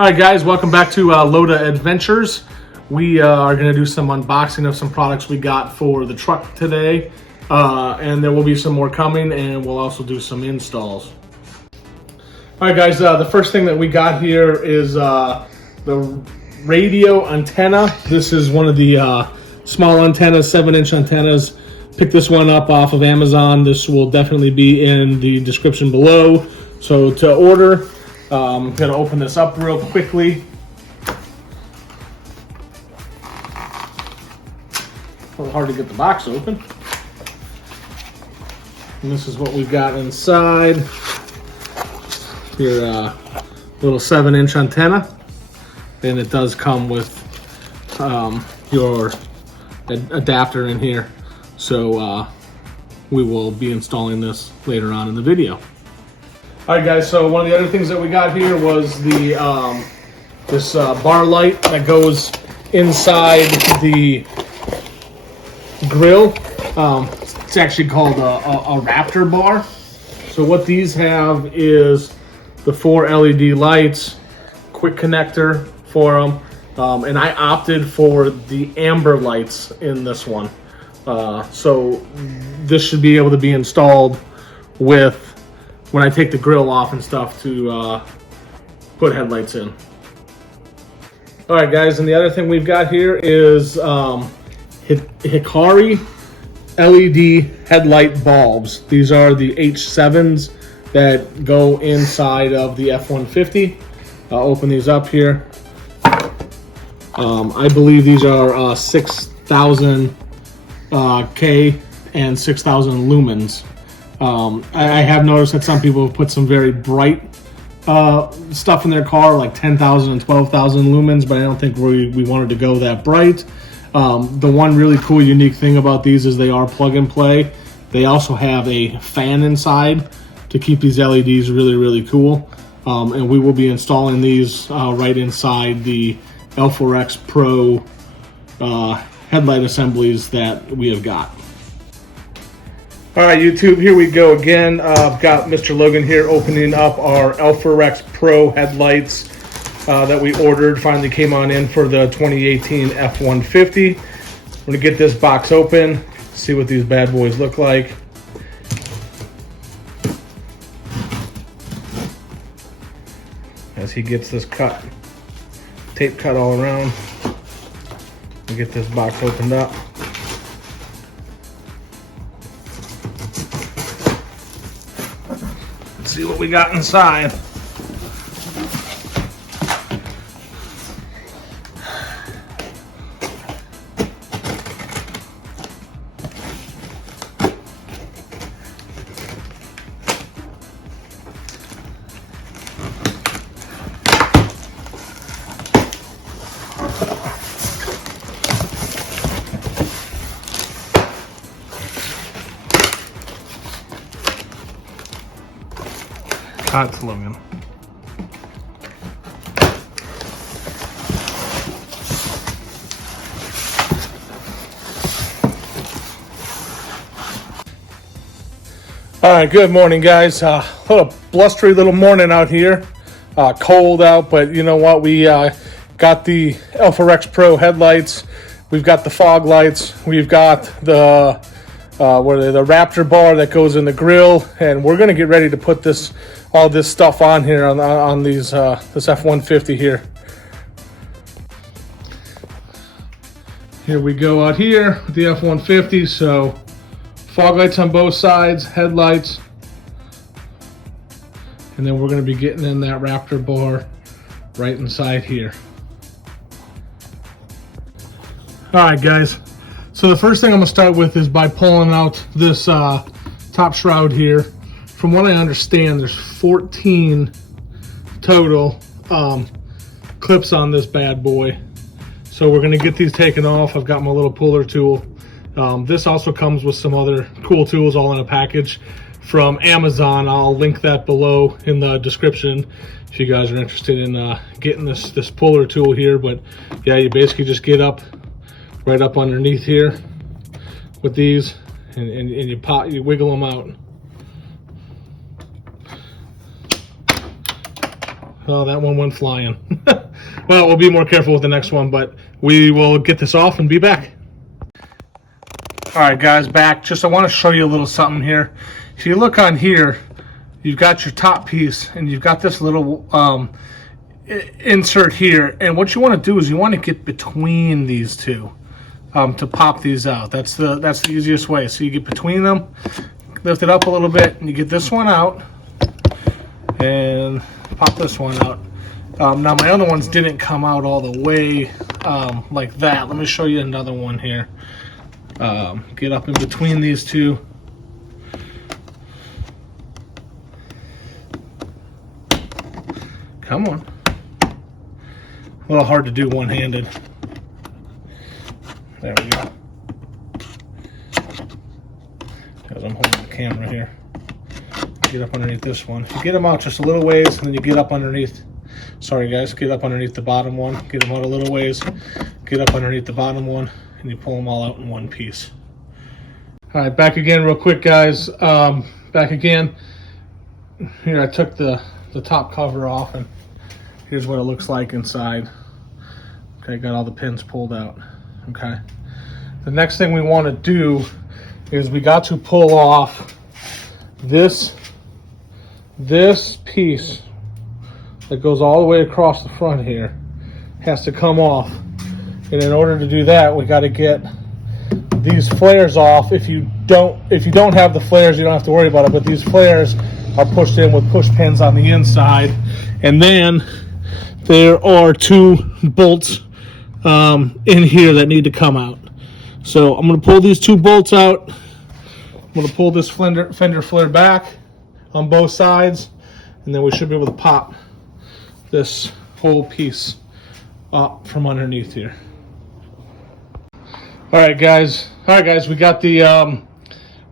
All right, guys, welcome back to Loda Adventures. We are going to do some unboxing of some products we got for the truck today, and there will be some more coming, and we'll also do some installs. All right, guys, the first thing that we got here is the radio antenna. This is one of the small antennas, 7-inch antennas. Picked this one up off of Amazon. This will definitely be in the description below. So to order, I'm going to open this up real quickly. A little hard to get the box open. And this is what we've got inside. Your little 7-inch antenna. And it does come with your adapter in here. So we will be installing this later on in the video. All right, guys, so one of the other things that we got here was the this bar light that goes inside the grill. It's actually called a Raptor Bar. So what these have is the 4 LED lights, quick connector for them, and I opted for the amber lights in this one. So this should be able to be installed with when I take the grill off and stuff to put headlights in. All right, guys, and the other thing we've got here is Hikari LED headlight bulbs. These are the H7s that go inside of the F150. I'll open these up here. I believe these are 6,000 K and 6,000 lumens. I have noticed that some people have put some very bright stuff in their car, like 10,000 and 12,000 lumens, but I don't think we wanted to go that bright. The one really cool, unique thing about these is they are plug and play. They also have a fan inside to keep these LEDs really, really cool. And we will be installing these right inside the AlphaRex Pro headlight assemblies that we have got. All right, YouTube, here we go again. I've got Mr. Logan here opening up our AlphaRex Pro headlights that we ordered. Finally came on in for the 2018 F150. I'm gonna get this box open, see what these bad boys look like. As he gets this cut, tape cut all around. We'll get this box opened up. Let's see what we got inside. That's Logan. All right, good morning, guys. A little blustery little morning out here. Cold out, but you know what? We got the AlphaRex Pro headlights. We've got the fog lights. We've got the the Raptor bar that goes in the grill, and we're gonna get ready to put all this stuff on here on these this F150 here. Here we go out here with the F150. So fog lights on both sides, headlights, and then we're going to be getting in that Raptor bar right inside here. All right, guys. So the first thing I'm going to start with is by pulling out this top shroud here. From what I understand, there's 14 total clips on this bad boy. So we're going to get these taken off. I've got my little puller tool. This also comes with some other cool tools all in a package from Amazon. I'll link that below in the description if you guys are interested in getting this puller tool here. But yeah, you basically just get up right up underneath here with these, and you wiggle them out. Oh, that one went flying. Well, we'll be more careful with the next one, but we will get this off and be back. All right, guys, back. I want to show you a little something here. If you look on here, you've got your top piece, and you've got this little insert here. And what you want to do is you want to get between these two to pop these out. That's the easiest way. So you get between them, lift it up a little bit, and you get this one out, and pop this one out. Now my other ones didn't come out all the way like that. Let me show you another one here. Get up in between these two. Come on. A little hard to do one-handed. There we go. Because I'm holding the camera here. Get up underneath this one. You get them out just a little ways, and then you get up underneath. Sorry guys, get up underneath the bottom one. Get them out a little ways. Get up underneath the bottom one, and you pull them all out in one piece. All right, back again real quick, guys. Back again. Here I took the top cover off, and here's what it looks like inside. Okay, got all the pins pulled out. Okay. The next thing we want to do is we got to pull off this piece that goes all the way across the front here. Has to come off. And in order to do that, we got to get these flares off. If you don't have the flares, you don't have to worry about it, but these flares are pushed in with push pins on the inside. And then there are two bolts in here that need to come out. So I'm going to pull these two bolts out. I'm going to pull this fender flare back on both sides, and then we should be able to pop this whole piece up from underneath here. All right, guys, we got the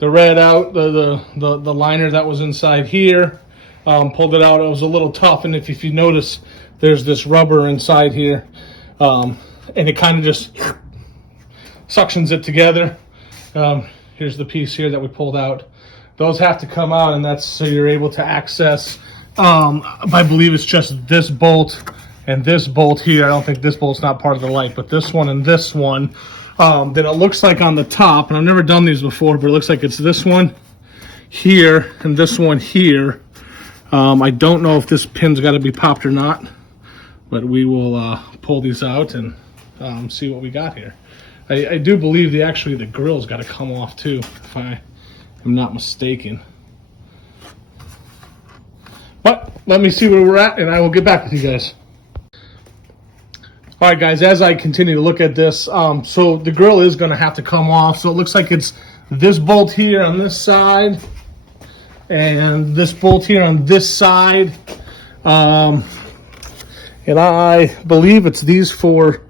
red out, the liner that was inside here. Pulled it out. It was a little tough, and if you notice, there's this rubber inside here, and it kind of just suctions it together. Here's the piece here that we pulled out. Those have to come out, and that's so you're able to access. I believe it's just this bolt and this bolt here. I don't think this bolt's not part of the light, but this one and this one. Then it looks like on the top, and I've never done these before, but it looks like it's this one here and this one here. I don't know if this pin's got to be popped or not, but we will pull these out and see what we got here. I do believe the grill's got to come off too, if I am not mistaken. But let me see where we're at, and I will get back with you guys. All right, guys, as I continue to look at this, so the grill is going to have to come off. So it looks like it's this bolt here on this side and this bolt here on this side. And I believe it's these four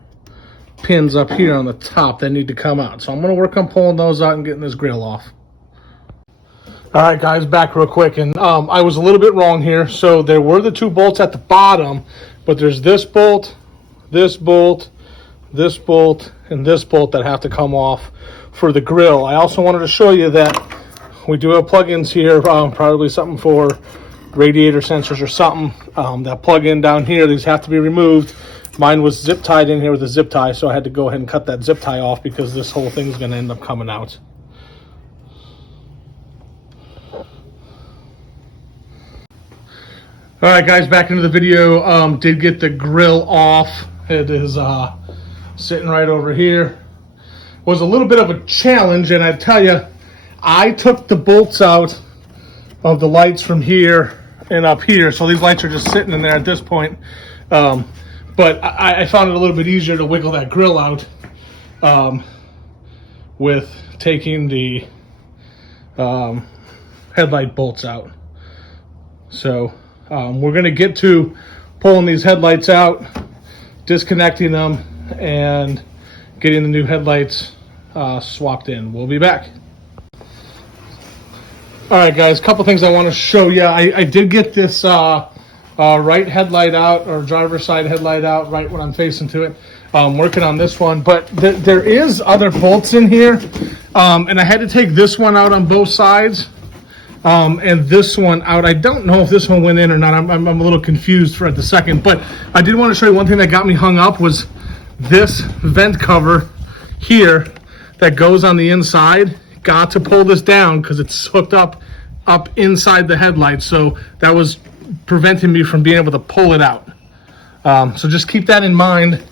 pins up here on the top that need to come out. So I'm going to work on pulling those out and getting this grill off. All right, guys, back real quick. And I was a little bit wrong here. So there were the two bolts at the bottom, but there's this bolt, this bolt, this bolt, and this bolt that have to come off for the grill. I also wanted to show you that we do have plugins here, probably something for radiator sensors or something that plug in down here. These have to be removed. Mine was zip tied in here with a zip tie, so I had to go ahead and cut that zip tie off because this whole thing is going to end up coming out. All right, guys, back into the video. Did get the grill off. It is sitting right over here. Was a little bit of a challenge, and I tell you, I took the bolts out of the lights from here and up here, so these lights are just sitting in there at this point. But I found it a little bit easier to wiggle that grill out with taking the headlight bolts out. So we're going to get to pulling these headlights out, disconnecting them, and getting the new headlights swapped in. We'll be back. All right, guys, a couple things I want to show you. I did get this right headlight out, or driver's side headlight out, right when I'm facing to it. Working on this one, but there is other bolts in here, and I had to take this one out on both sides and this one out. I don't know if this one went in or not. I'm a little confused for at the second, but I did want to show you one thing that got me hung up was this vent cover here that goes on the inside. Got to pull this down because it's hooked up inside the headlight, so that was preventing me from being able to pull it out. So just keep that in mind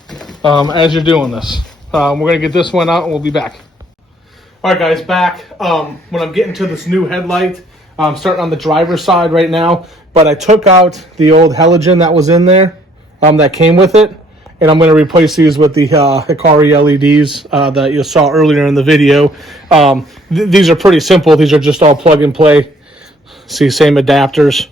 as you're doing this. We're gonna get this one out and we'll be back. All right, guys, back. When I'm getting to this new headlight, I'm starting on the driver's side right now, but I took out the old halogen that was in there that came with it, and I'm going to replace these with the Hikari LEDs that you saw earlier in the video. These are pretty simple. These are just all plug and play. See, same adapters.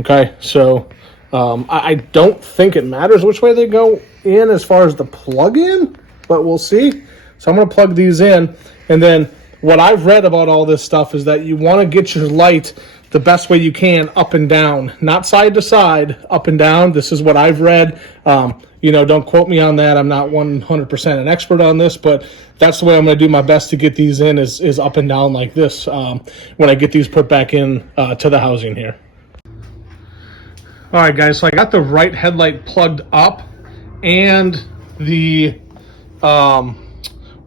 Okay, so I don't think it matters which way they go in as far as the plug-in, but we'll see. So I'm going to plug these in, and then what I've read about all this stuff is that you want to get your light the best way you can up and down, not side to side, up and down. This is what I've read. You know, don't quote me on that. I'm not 100% an expert on this, but that's the way I'm going to do my best to get these in is up and down like this when I get these put back in to the housing here. All right, guys, so I got the right headlight plugged up and the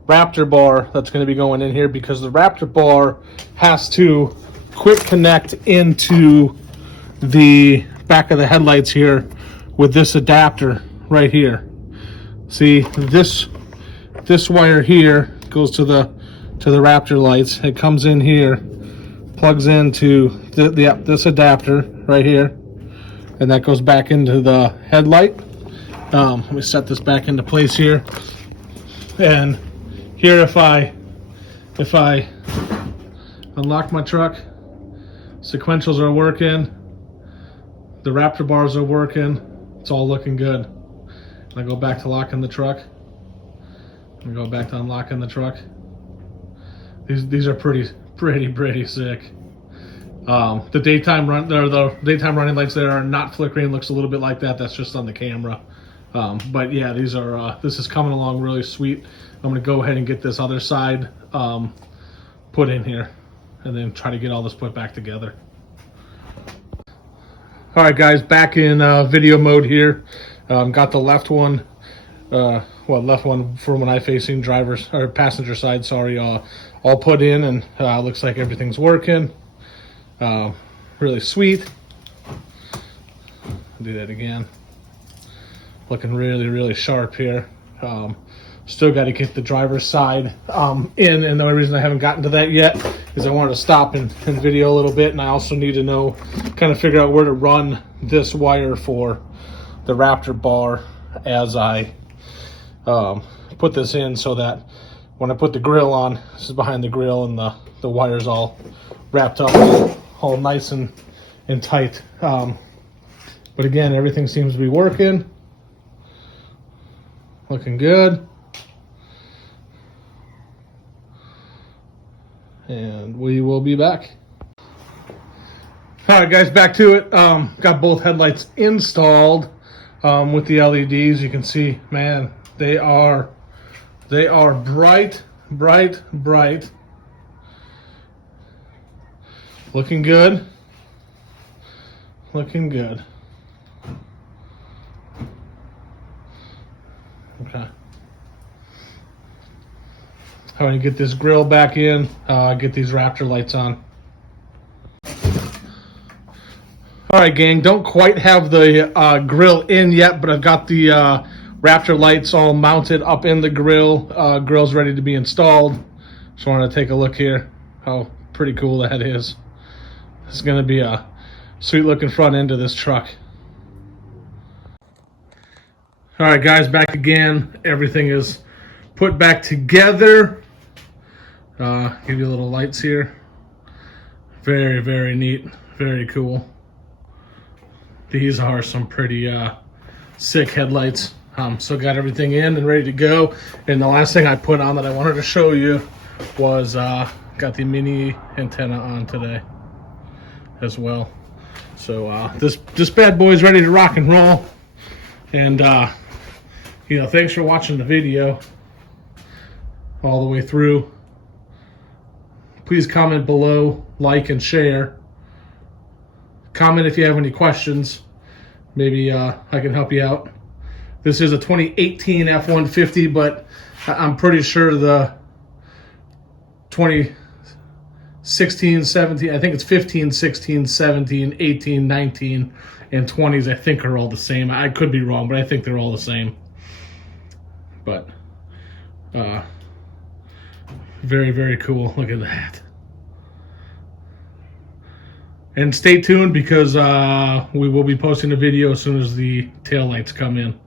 Raptor bar that's going to be going in here, because the Raptor bar has to quick connect into the back of the headlights here with this adapter right here. See, this wire here goes to the Raptor lights. It comes in here, plugs into this adapter right here, and that goes back into the headlight. Let me set this back into place here. And here, if I unlock my truck, sequentials are working, the Raptor bars are working, it's all looking good. And I go back to locking the truck, and go back to unlocking the truck. These are pretty sick. The daytime running lights there are not flickering. Looks a little bit like that. That's just on the camera. But yeah, these are this is coming along really sweet. I'm going to go ahead and get this other side put in here, and then try to get all this put back together. All right, guys, back in video mode here. Got the left one, left one for when I facing drivers or passenger side. Sorry, all put in, and looks like everything's working. Really sweet. Do that again. Looking really sharp here. Still got to get the driver's side in, and the only reason I haven't gotten to that yet is I wanted to stop and video a little bit, and I also need to know, kind of figure out where to run this wire for the Raptor bar as I put this in, so that when I put the grill on, this is behind the grill, and the wire's all wrapped up, all nice and tight. But again, everything seems to be working. Looking good. And we will be back. All right, guys, back to it. Got both headlights installed with the LEDs. You can see, man, they are bright. Looking good. Looking good. Okay. I'm going to get this grill back in, get these Raptor lights on. All right, gang, don't quite have the grill in yet, but I've got the Raptor lights all mounted up in the grill. Grill's ready to be installed. Just wanted to take a look here, how pretty cool that is. It's going to be a sweet looking front end of this truck. All right, guys, back again. Everything is put back together. Give you a little lights here. Very neat, very cool. These are some pretty sick headlights. So got everything in and ready to go. And the last thing I put on that I wanted to show you was got the mini antenna on today as well. So this bad boy is ready to rock and roll. And you know, thanks for watching the video all the way through. Please comment below, like, and share. Comment if you have any questions. Maybe I can help you out. This is a 2018 F150, but I'm pretty sure the 2016, 17, I think it's 15, 16, 17, 18, 19, and 20s, I think are all the same. I could be wrong, but I think they're all the same. But very, very cool. Look at that. And stay tuned because we will be posting a video as soon as the taillights come in.